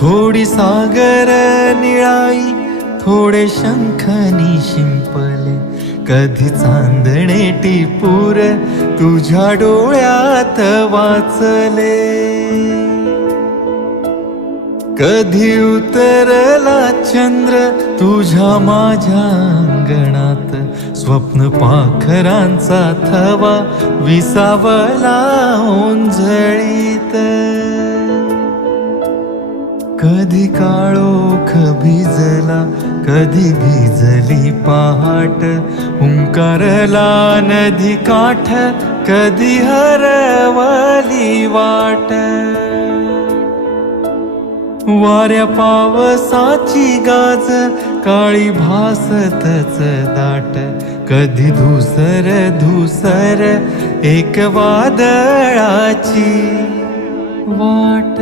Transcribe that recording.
थोडी सागर निळाई थोडे शंखनी शिंपले कधी चांदणे टिपूर तुझ्या डोळ्यात वाचले. कधी उतरला चंद्र तुझ्या माझ्या अंगणात. स्वप्न पाखरांचा थवा विसावला ओंजळीत कधी काळोख भिजला कधी भिजली पहाट हुंकारला नदी काठ कधी हरवली वाट. वाऱ्या पावसाची गाज काळी भासतच दाट. कधी धुसर धुसर एक वादळाची वाट.